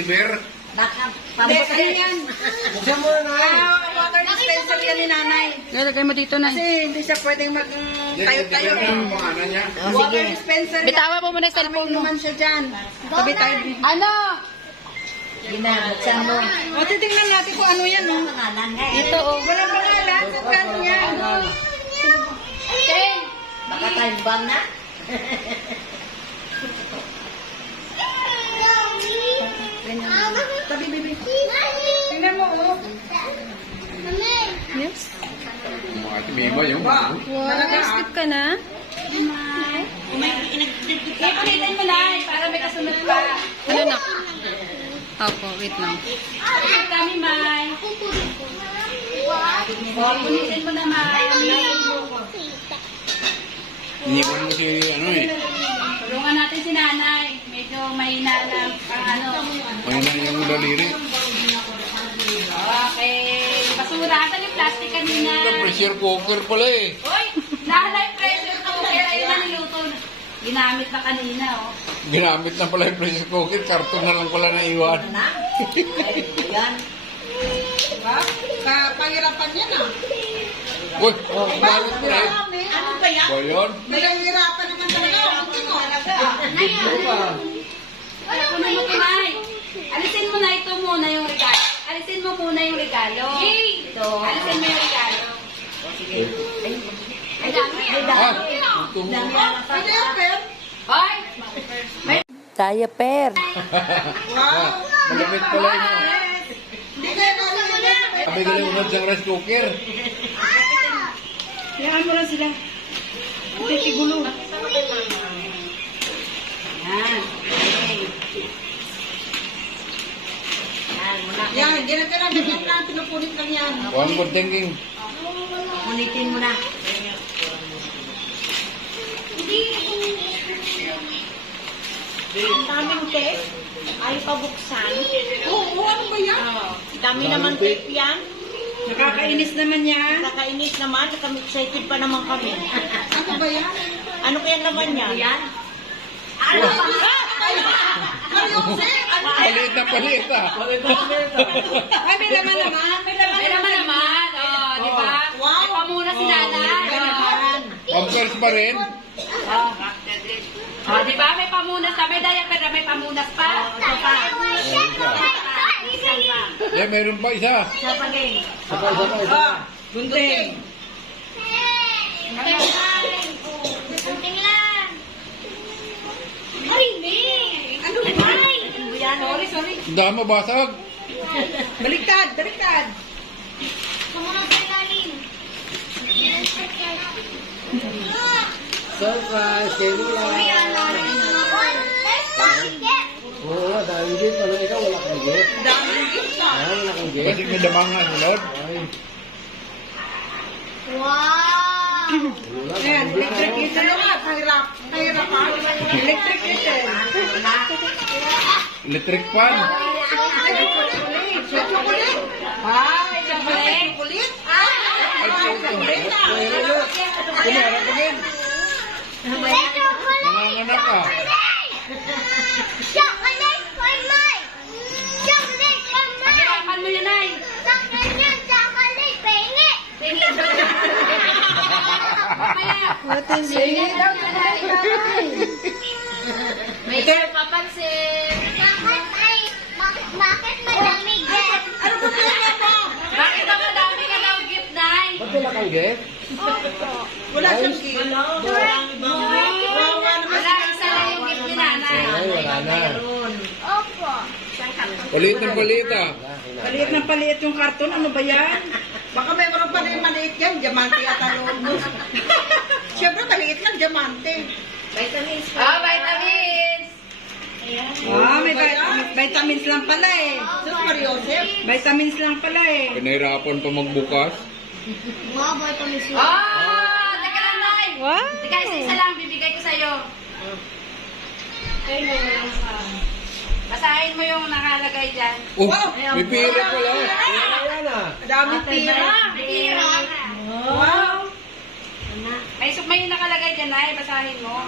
teddy bear. Baka Hindi, ano yan? Buksan mo na. Water dispenser yan ni nanay. Lagay mo dito na. Kasi hindi siya pwedeng mag-tayo-tayo. Ang pangalan niya. Water dispenser yan. Bitawa mo muna yung cellphone mo. Naman siya dyan. Tabi tayo. Ano? ginabuksan mo. O, titignan natin kung ano yan, oh. Pangalan nga eh. Ito oh. Walang pangalan. Sa kano yan? Okay. Baka kalbang na. Tabi, baby. Tingnan mo, oh. Yes. Mga ate, may iba yung. Wow, skip ka na? Ipulitin mo lang para may kasunod pa. Ano na? Opo, wait lang. Ipulit kami, May. Ipulitin mo na, May. Iniwan mo si ano eh. Tulungan natin si nanay. Medyo mahina lang pang ano. Mayroon na yung daliri. Okay. Basura ka yung plastic kanina. Ito, pressure cooker pala eh. Uy! Nahalay pressure cooker. Ayun na niluto. Ginamit na kanina, oh. Ginamit na pala yung pressure cooker. Karton na lang pala na iwan. Na? Ay, yan. Pangirapan yan, ah. Uy, bakit pa rin? Ano ba yan? Ba yun? Nagangirapan naman talaga. Ano mo kinay? Alisin mo na ito muna yung regalo. Alisin mo muna yung regalo. Ito. Alisin mo yung regalo. Ay, dami. Ah, ito mo. Ano yung pen? Hoy! Diaper. Ah, malapit pala yun. Hindi kayo nalang Sabi ko lang unod sa rice cooker. Hayaan mo lang sila. Titigulo. Yan. Yan, ganito na. Ganyan lang. Pinupunit lang yan. One good thinking. Punitin mo na. Ang daming tape. Ay pabuksan. Oo, ano ba yan? Dami naman tape yan. Nakakainis naman yan. Nakainis naman. Excited pa naman kami. Ano ba yan? Ano kaya naman yan? Yan? Paliit na paliit ah. Ay, may laman naman. May laman May naman naman. Oh, di ba? Wow. May pamuna si nanay. Pampers pa rin. Oh, di ba? May pamunas pa. May diaper na may pamunas pa. Ito pa. Eh, meron pa isa. Sa pagay. Gunting. Ano ba? Sorry, sorry. Ang dami mabasag. Baliktad, baliktad. Surprise! Kayo lang! Oo nga, dahil gift. Ano ikaw, wala kang gift? Dami gift na. Ah, wala kang gift? Kasi may damangan, Lord. Ayan, electric heater naman. Kahirap. Kahirapan. Electric heater. Electric fan. Ay, chocolate. May chocolate. Ay, chocolate. Ay, chocolate na. Kumarap again. Nanganganak ka. Pagkirapan mo yun, ay. Sige daw, May papansin. Bakit malamig yan? ano ba kaya mo? Bakit ba madami ka daw gift, nay? Ba't wala kang gift? Wala siyang gift. Wala, isa lang yung gift ni nanay. Ay, wala na. Opo. Paliit ng paliit ah. Paliit ng paliit yung karton. Ano ba yan? Baka mayroon pa rin maliit yan. Diamante at loob mo. Siyempre, maliit lang. Diamante. Vitamins. Oh, vitamins. May vitamins lang pala eh. Sus, Mariosep. Vitamins lang pala eh. Pinahirapan pa magbukas. Mga vitamins yun. Oh, teka lang, nay. Wow. Teka, isa lang, bibigay ko sa'yo. Basahin mo yung nakalagay dyan. Oh, may pira pala. Ayan ah. Dami tira. Tira. Wow. May yung nakalagay dyan, nay. Basahin mo.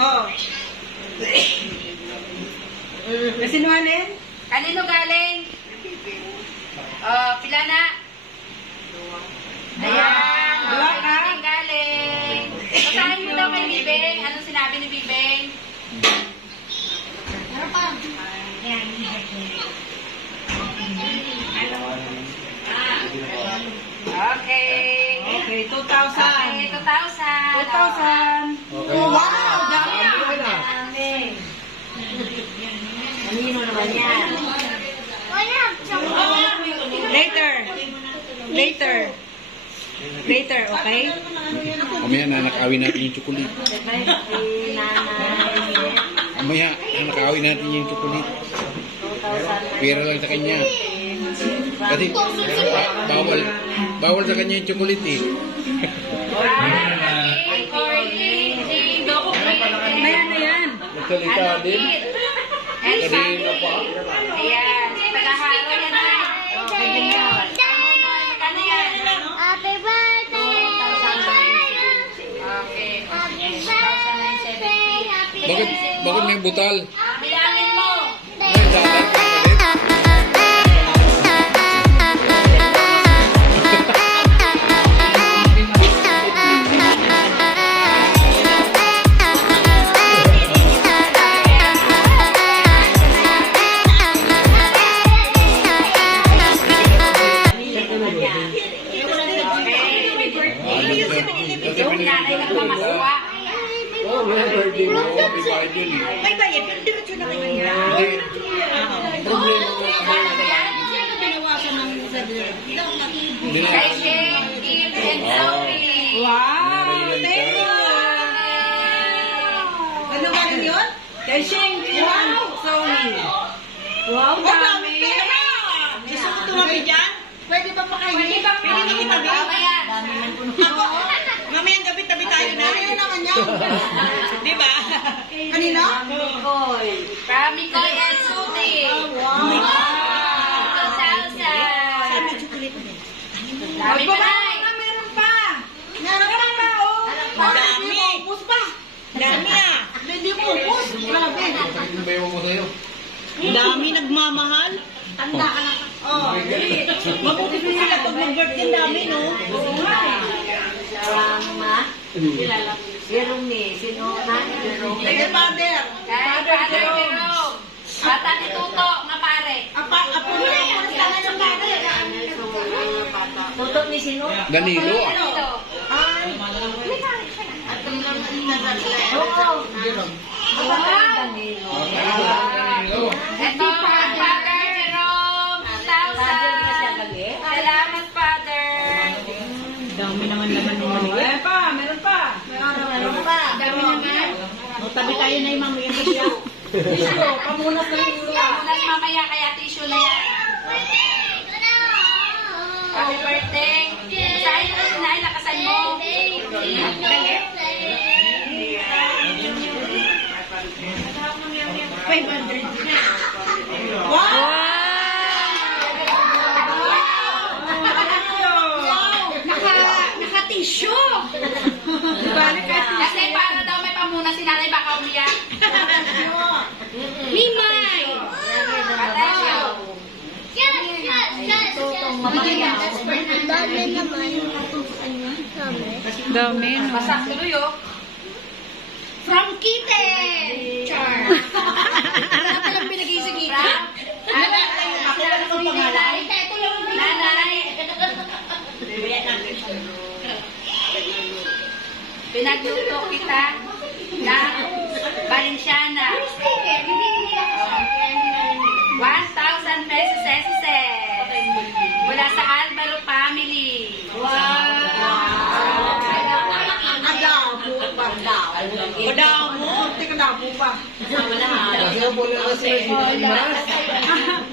Oh. Nasinungaling? Kanino galing? Oh, pila na? Ayan. Dua ka? Bibeng galing. Basahin mo daw kay Bibeng. Anong sinabi ni Bibeng? Okay. Okay, 2,000. Okay, 2,000. 2,000. Okay. Oh, wow! Dami ah! Dami na. Wala. Later. Later. Later, okay? Mamaya nanakawin natin yung chocolate. Mamaya nanakawin natin yung chocolate. Pera lang sa kanya. Kasi bawal sa kanya yung chocolate eh. Ayan na yan. Magsalita din. Kanina pa. Ayan. Tagaharo yan ay. Kano yan? Happy birthday! Okay. Happy birthday! Happy Bakit may butal? Bilangin mo. Ay, dapat ka ulit. Yung nanay nagmamasuwa. Oh, may birthday mo. May bayad yun eh. May bayad, pero diretso na kayo niya. Hindi. Problema mo. Hindi na. Kay Shane, Kim, and Zoe. Wow! Thank you! Ano ba rin yun? Kay Shane, Kiran, Sony. Wow, dami! Gusto mo tumabi dyan? Pwede ba pakainin? Pwede ba kitabi? Mamaya. Ako, mamayang gabi tabi tayo na. Ano naman yan? Di ba? Kanina? From Mikoy and Suti. Wow! 2,000. Dami pa na. Meron pa! Meron pa, oh! Dami! Upos pa! Dami ah! Hindi mo upos! Grabe! Ano ba yung mo sa'yo? Dami nagmamahal. Tanda ka na. Oh, mabuti pa sila pag mag-birthday dami, no? Oo nga eh. Sige, father. Kay Father Jerome. Bata ni Tuto, nga pare. Apo na yan. Sana ng father. Tutok ni sino? Danilo ah. Dito. Ito, Father Jerome. 2,000. Salamat, Father. Dami naman naman mo. Meron pa, meron pa. Meron pa. Dami naman. Tabi tayo na yung mamaya ko siya. Dito, pamunas na yung ulo. Ulan mamaya, kaya tissue na yan. Happy birthday. Saan mo sinay, lakasan mo. Dali. 500. Naka-tissue. Balik ka. Kasi para daw may pamunas si nanay, baka umiyak. Mimay! Patay siya. Dami naman. Dami, no? Masak tuloy, oh. From Kitten! Char! Ano palang binigay sa kita? Nanay. Nanay. Pinagluto kita ng Valenciana. 1,000 pesos ese. Mula sa Alvaro family. Padamo. Teka, damo pa. Kasi ang bola kasi mas.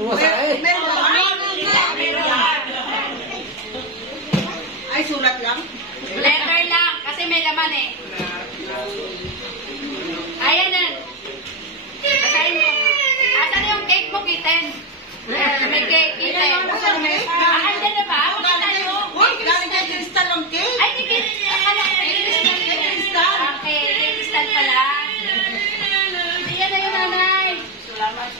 Tumasain. Meron pa. Ay, sulat lang. Letter lang, kasi may laman eh. Ayan na. Basahin mo. Asan na yung cake mo, Kitten? May cake, Kitten. Andyan na ba? Makita nyo? Galing kay Crystal ang cake. Ay, hindi. Akala ko Crystal. Okay, Crystal pala. Ayan na yung nanay. Salamat.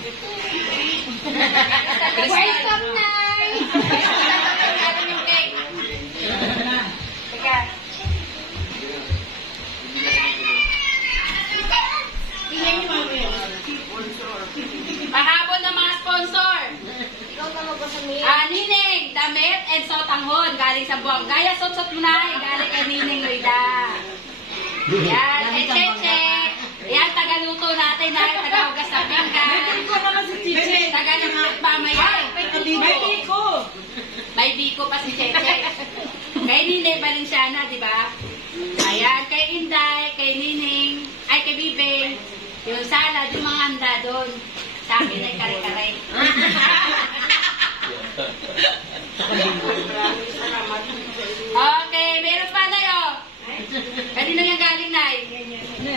galing sa buwang. Gaya, sot-sot mo na. Galing kay Nining Loida. Yan, Cheche. Yan, taga-luto natin na. Taga-ugas sa pinggan. Ko naman si Chichi. Taga-luto mamaya. May biko. May biko pa si Cheche. Kay Nining Valenciana, di ba? Ayan, kay Inday, kay Nining, ay kay Bibe. Yung salad, yung mga handa doon. Sa akin ay kare-kare. Okay, meron pa na yun. Kanina nga galing na eh.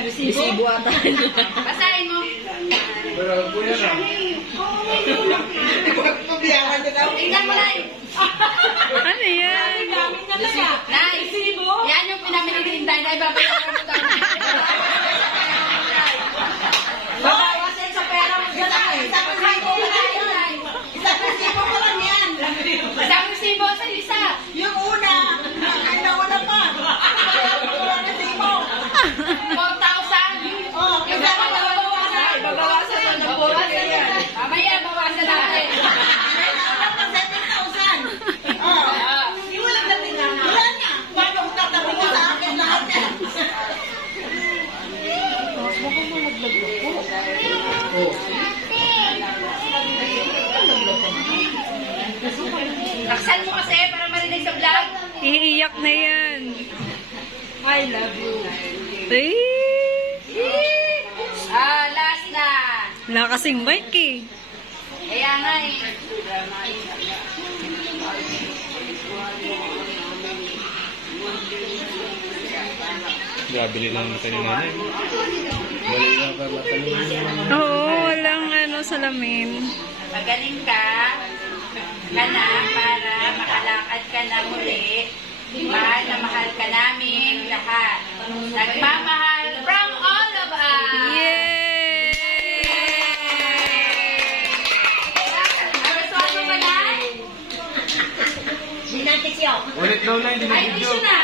Resibo ata. Basahin mo. Pero kuya na. Tingnan mo na eh. Ano yan? Daming talaga. Nice. Yan yung pinamili ni Inday na ibabayaran mo daw. Babawasan sa pera mo dyan ay. Isang resibo mo lang yan. Isang resibo mo lang yan. Isang resibo sa isa. Yung una, ay nauna pa. Ang resibo. 4,000. Oh, Yung isa dalawa na babawasan. babawasan na ng 4K yan. Mamaya, bawasan natin. May nauna pa 7,000. Oh, wala na. Wala na. Paano kung tatabi ka sa akin lahat yan? Oh. Laksan mo kasi para marinig sa vlog. Iiyak na yan. I love you. Ay, Last na. wala kasing mic eh. Kaya nga eh. Grabe lang natin yung nanay. Bali na pa matanong. Oo, walang salamin. Magaling ka na para makalakad ka na muli. Mahal na mahal ka namin lahat. Nagmamahal from all of us. Yay! Gusto mo ba na? Hindi natin siya. Ulit daw na, hindi na Ay, video. gusto na.